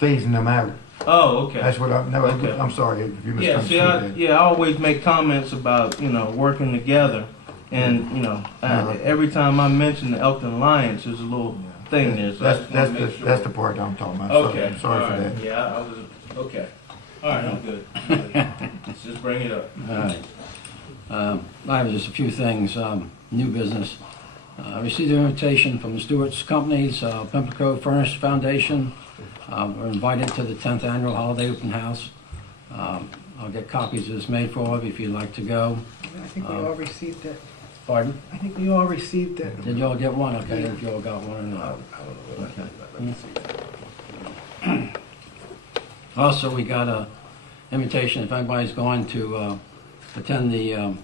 phasing them out. Oh, okay. That's what Okay. I'm sorry if you Yeah, misunderstood see, that. I always make comments about, working together. And, every time I mention the Elkton Alliance, there's a little thing there. So I just wanna make sure. That's the part I'm talking about. Okay. Sorry all for right. that. Yeah, I was, okay. All right, I'm good. Let's just bring it up. All right. I have just a few things, new business. I received an invitation from the Stewart's Companies, Pimlico Furnace Foundation. We're invited to the 10th Annual Holiday Open House. I'll get copies of this made for all of you if you'd like to go. I think we all received it. Pardon? I think we all received it. Did you all get one? Okay, if you all got one or not. Okay. Also, we got a invitation if anybody's going to attend the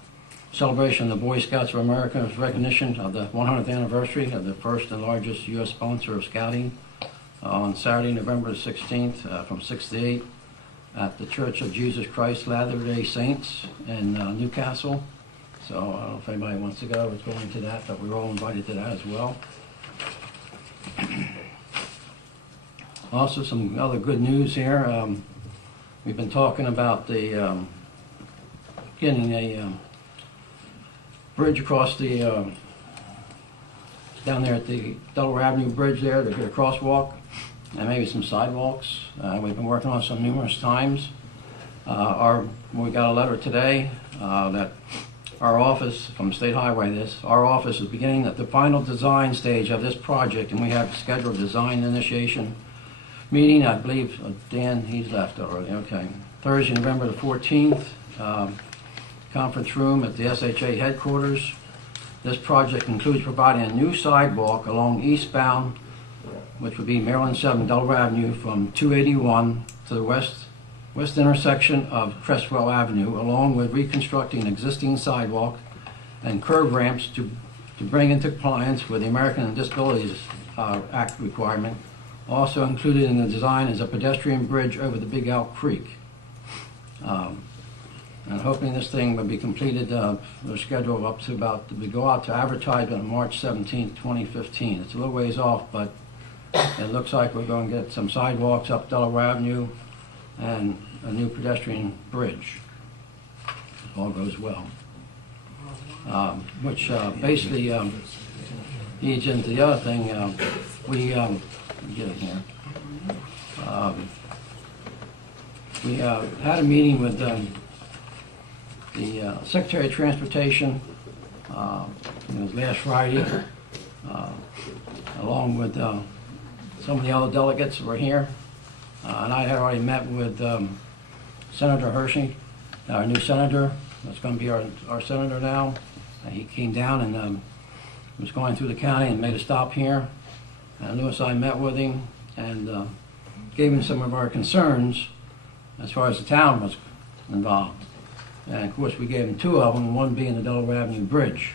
celebration of the Boy Scouts of America's recognition of the 100th anniversary of the first and largest U.S. sponsor of scouting on Saturday, November 16th from 6 to 8 at the Church of Jesus Christ Latter-day Saints in Newcastle. So I don't know if anybody wants to go, it's going to that, but we're all invited to that as well. Also, some other good news here. We've been talking about the getting a bridge across the down there at the Delaware Avenue Bridge there to get a crosswalk and maybe some sidewalks. We've been working on some numerous times. We got a letter today that our office, from State Highway, our office is beginning at the final design stage of this project, and we have scheduled design initiation meeting, I believe, Dan, he's left already, okay. Thursday, November the 14th, conference room at the SHA headquarters. This project includes providing a new sidewalk along eastbound, which would be Maryland 7 Delaware Avenue from 281 to the west intersection of Crestwell Avenue, along with reconstructing existing sidewalk and curb ramps to bring into compliance with the American Disabilities Act requirement. Also included in the design is a pedestrian bridge over the Big Elk Creek. And hoping this thing will be completed, they're scheduled up to we go out to advertisement on March 17th, 2015. It's a little ways off, but it looks like we're going to get some sidewalks up Delaware Avenue and a new pedestrian bridge, if all goes well. Which basically leads into the other thing. Let me get it here. We had a meeting with the Secretary of Transportation. It was last Friday, along with some of the other delegates that were here. And I had already met with Senator Hershey, our new senator. That's going to be our senator now. He came down and was going through the county and made a stop here. And Lewis and I met with him and gave him some of our concerns as far as the town was involved. And of course we gave him two of them, one being the Delaware Avenue Bridge.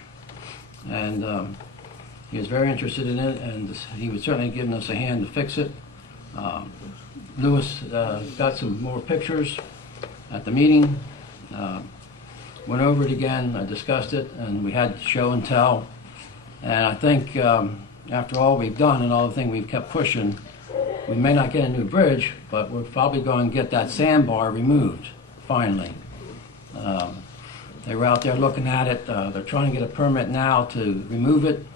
And he was very interested in it, and he was certainly giving us a hand to fix it. Lewis got some more pictures at the meeting Went over it again, I discussed it, and we had show and tell. And I think after all we've done and all the things we've kept pushing, we may not get a new bridge, but we're probably going to get that sandbar removed, finally. They were out there looking at it. They're trying to get a permit now to remove it.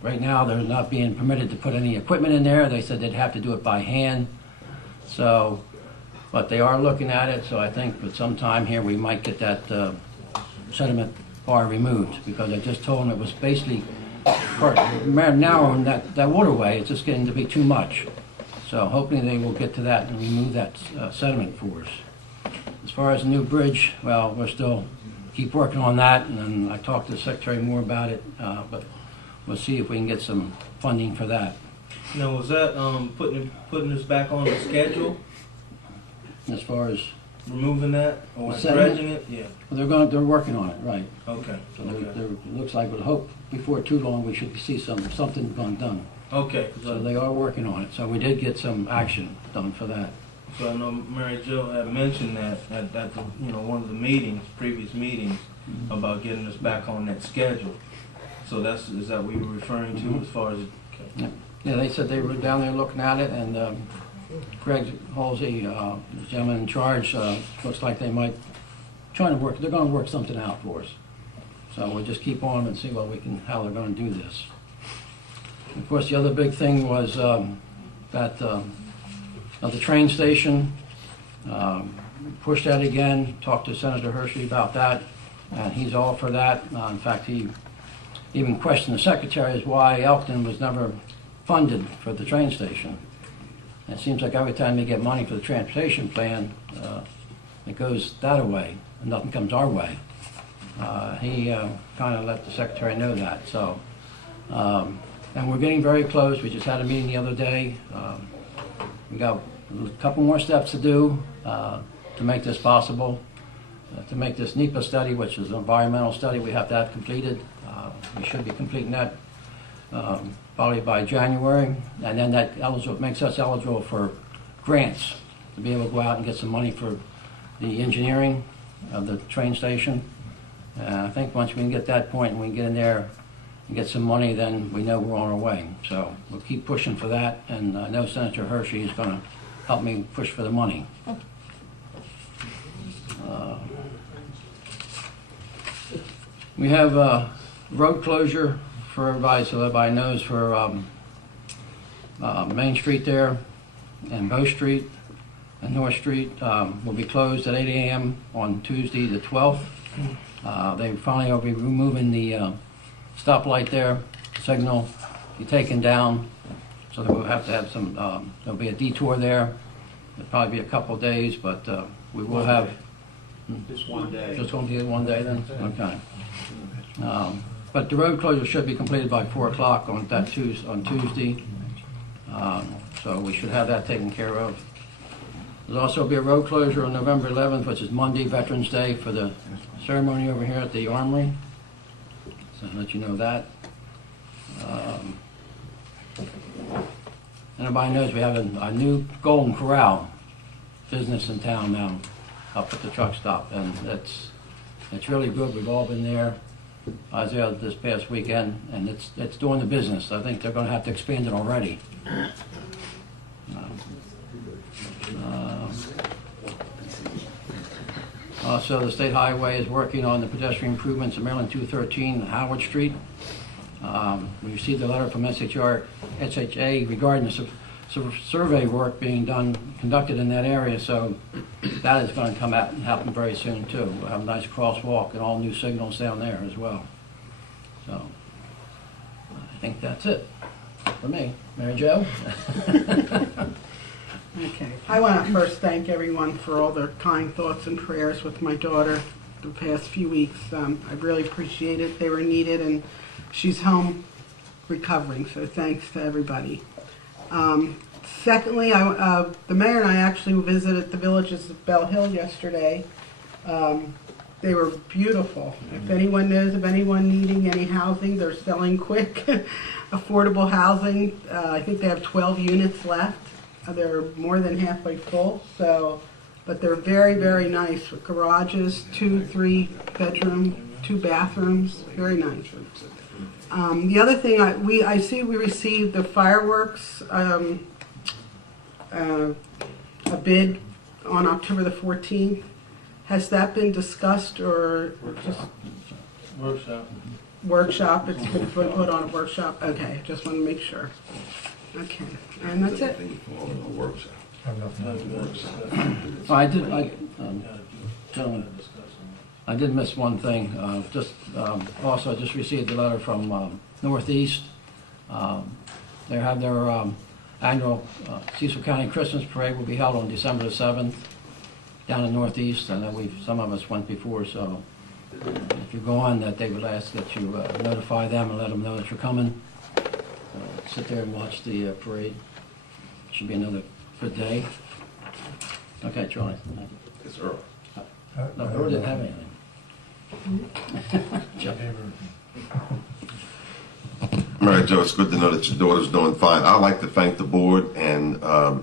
Right now, they're not being permitted to put any equipment in there. They said they'd have to do it by hand. So, but they are looking at it, so I think with some time here, we might get that sediment bar removed, because I just told them it was basically narrowing that waterway. It's just getting to be too much. So hopefully they will get to that and remove that sediment for us. As far as the new bridge, well, we're still keep working on that, and then I talked to the secretary more about it, but we'll see if we can get some funding for that. Now, was that putting us back on the schedule, As far as, removing that or The sediment? dredging it? Yeah. they're working on it, right. Okay. So Okay. it looks like, with hope, before too long, we should see something done. Okay. So they are working on it, so we did get some action done for that. So I know Mary Jo had mentioned that at the, one of the meetings, previous meetings, about getting us back on that schedule. So is that what you were referring to as far as? Okay. Yeah, they said they were down there looking at it, and Greg Halsey, the gentleman in charge, looks like they might they're going to work something out for us. So we'll just keep on and see how they're going to do this. Of course, the other big thing was that of the train station. Pushed that again, talked to Senator Hershey about that, and he's all for that. In fact, he even questioned the secretary as why Elkton was never funded for the train station. And it seems like every time they get money for the transportation plan, it goes that way, and nothing comes our way. He kind of let the secretary know that. So, and we're getting very close. We just had a meeting the other day. We got a couple more steps to do to make this possible. To make this NEPA study, which is an environmental study, we have to have completed. We should be completing that probably by January, and then that makes us eligible for grants to be able to go out and get some money for the engineering of the train station. I think once we can get that point and we can get in there and get some money, then we know we're on our way. So we'll keep pushing for that, and I know Senator Hershey is going to help me push for the money. We have road closure for everybody, so everybody knows, for Main Street there and Bow Street and North Street will be closed at 8 a.m. on Tuesday the 12th. They finally will be removing the stoplight there, signal be taken down, so that we'll have to have some, there'll be a detour there. It'll probably be a couple of days, but we will have. Just one day. Just going to be 1 day then? Okay. But the road closure should be completed by 4 o'clock on Tuesday. So we should have that taken care of. There'll also be a road closure on November 11th, which is Monday, Veterans Day, for the ceremony over here at the Armory. So I'll let you know that. Everybody knows we have a new Golden Corral business in town now, up at the truck stop, and it's really good. We've all been there. I was there this past weekend, and it's doing the business. I think they're going to have to expand it already. Also, the State Highway is working on the pedestrian improvements of Maryland 213 and Howard Street. We received a letter from SHA regarding the survey work being conducted in that area, so that is going to come out and happen very soon too. We'll have a nice crosswalk and all new signals down there as well. So I think that's it for me. Mary Jo? Okay. I want to first thank everyone for all their kind thoughts and prayers with my daughter the past few weeks. I really appreciate it. They were needed, and she's home recovering, so thanks to everybody. Secondly, the mayor and I actually visited the villages of Bell Hill yesterday. They were beautiful. If anyone knows of anyone needing any housing, they're selling quick, affordable housing. I think they have 12 units left. They're more than halfway full, so but they're very, very nice with garages, 2, 3 bedroom, 2 bathrooms, very nice. The other thing, I see we received the fireworks, a bid on October the 14th. Has that been discussed or just workshop? It's been put on a workshop? Okay, just want to make sure. Okay, and that's it. Gentlemen, I did miss one thing. Also, I just received a letter from Northeast. They have their annual Cecil County Christmas Parade will be held on December the 7th down in Northeast. I know some of us went before, so if you're going, that they would ask that you notify them and let them know that you're coming. Sit there and watch the parade. Should be another good day. Okay, Charlie. It's Earl. No, Earl didn't have anything. Joe. All right, Joe, it's good to know that your daughter's doing fine. I'd like to thank the board and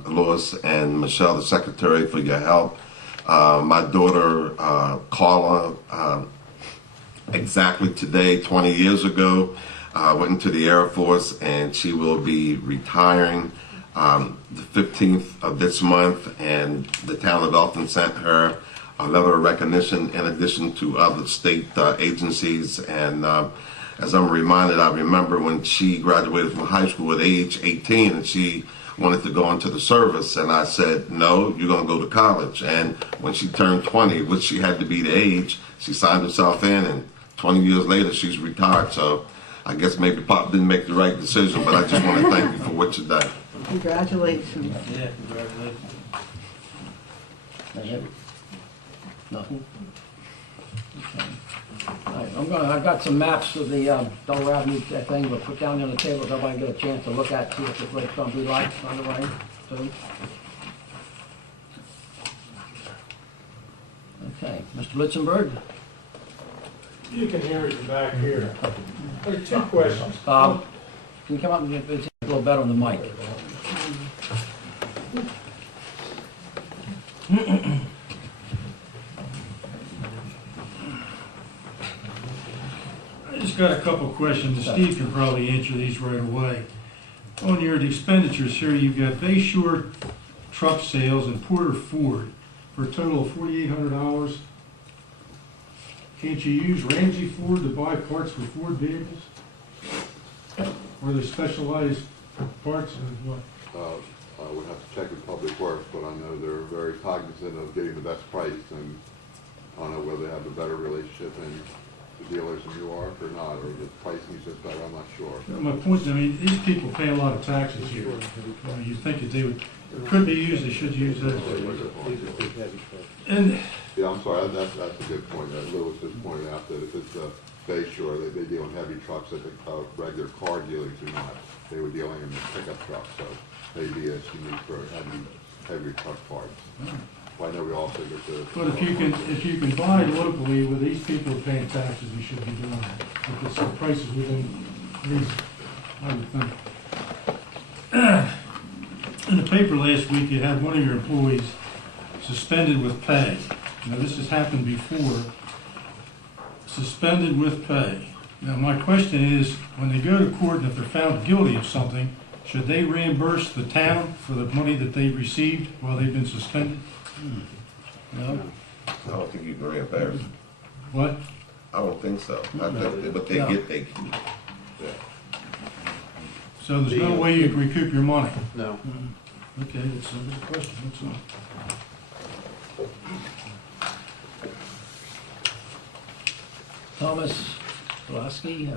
Lois and Michelle, the secretary, for your help. My daughter, Carla, exactly today, 20 years ago, went into the Air Force, and she will be retiring the 15th of this month, and the town of Elkton sent her a letter of recognition in addition to other state agencies. And as I'm reminded, I remember when she graduated from high school at age 18 and she wanted to go into the service, and I said, no, you're going to go to college. And when she turned 20, which she had to be the age, she signed herself in, and 20 years later she's retired. So I guess maybe Pop didn't make the right decision, but I just want to thank you for what you've done. Congratulations. Yeah, congratulations. That's it? Nothing? Okay. All right, I've got some maps of the Delaware Avenue thing we'll put down on the table so everybody can get a chance to look at, see what the lake's going to be like on the way. So. Okay, Mr. Litzenberg? You can hear it back here. There are 2 questions. Can you come up and get a little better on the mic? I just got a couple questions. Steve can probably answer these right away. On your expenditures here, you've got Bayshore Truck Sales and Porter Ford for a total of $4,800. Can't you use Ramsey Ford to buy parts for Ford vehicles? Or the specialized parts or what? I would have to check with Public Works, but I know they're very cognizant of getting the best price, and I don't know whether they have a better relationship in the dealers than you are or not, or the pricing is just better, I'm not sure. My point, I mean, these people pay a lot of taxes here. You think that they could be used, they should use those. And Yeah, I'm sorry, that's a good point. Lewis has pointed out that if it's Bayshore, they deal in heavy trucks that the regular car dealers do not. They were dealing in the pickup trucks, so maybe it's unique for heavy truck parts. Well, I know we also get the. But if you can buy locally with these people paying taxes, you should be doing that. If it's the prices within these, I would think. In the paper last week, you had one of your employees suspended with pay. Now, this has happened before. Suspended with pay. Now, my question is, when they go to court and if they're found guilty of something, should they reimburse the town for the money that they received while they've been suspended? No? I don't think you can reimburse. What? I don't think so. I think what they get, they keep. Yeah. So there's no way you can recoup your money? No. Okay, that's a good question, that's all. Thomas Pulaski?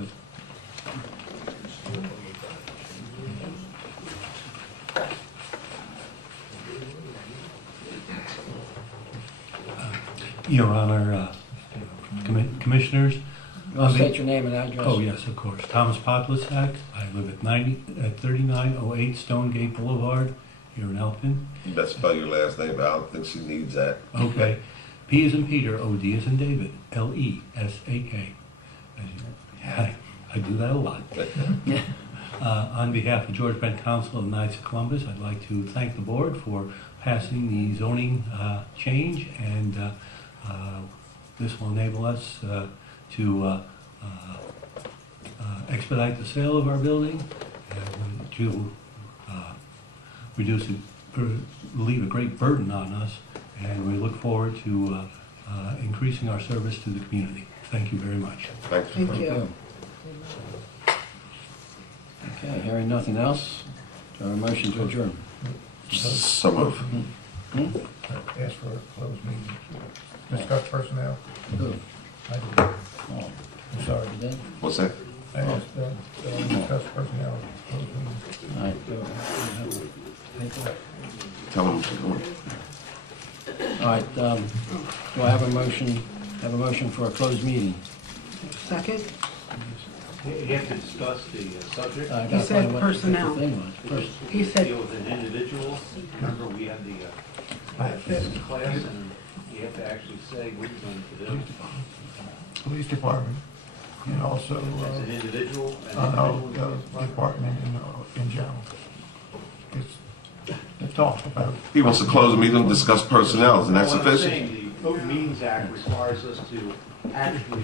Your Honor, Commissioners. State your name and address. Oh, yes, of course. Thomas Podlasak. I live at 3908 Stonegate Boulevard here in Elkton. You best spell your last name, but I don't think she needs that. Okay. P as in Peter, O-D as in David, L-E-S-A-K. I do that a lot. On behalf of George Bent Council of the Knights of Columbus, I'd like to thank the board for passing the zoning change, and this will enable us to expedite the sale of our building and to reduce it, relieve a great burden on us, and we look forward to increasing our service to the community. Thank you very much. Thanks. Thank you. Okay, hearing nothing else, do I have a motion to adjourn? Some of, Ask for a closed meeting. Discuss personnel. Who? I did. Oh, I'm sorry. you did? what's that? I asked, discuss personnel. Closed meeting. All right, go. Tell them what you're doing. All right, do I have a motion for a closed meeting? Second? You have to discuss the subject, I He gotta said find what the personnel. thing was. He said, deal with an individual. Remember, we had the class, and you have to actually say what you're going to do. Police department, and also, As an individual, department in general. It's talk about. He wants to close the meeting, discuss personnel, and that's What I'm sufficient. saying, the Open Meetings Act requires us to actually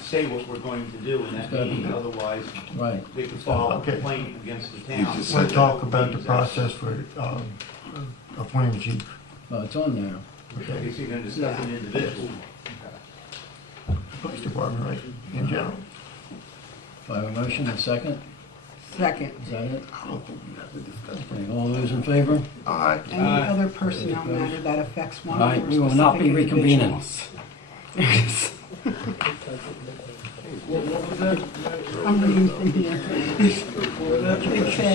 say what we're going to do in that meeting, otherwise Right. they could file a Okay. complaint against the You town. just We'll said talk about the process for appointing chief. Well, it's on there. Okay, so you're going to discuss an individual. Police department, right, in general. Do I have a motion, a second? second. Is that it? Okay, all those in favor? Aye. Any other personnel matter that affects one All right, or we will not be specific reconvening. individuals. I'm reading from here. It said,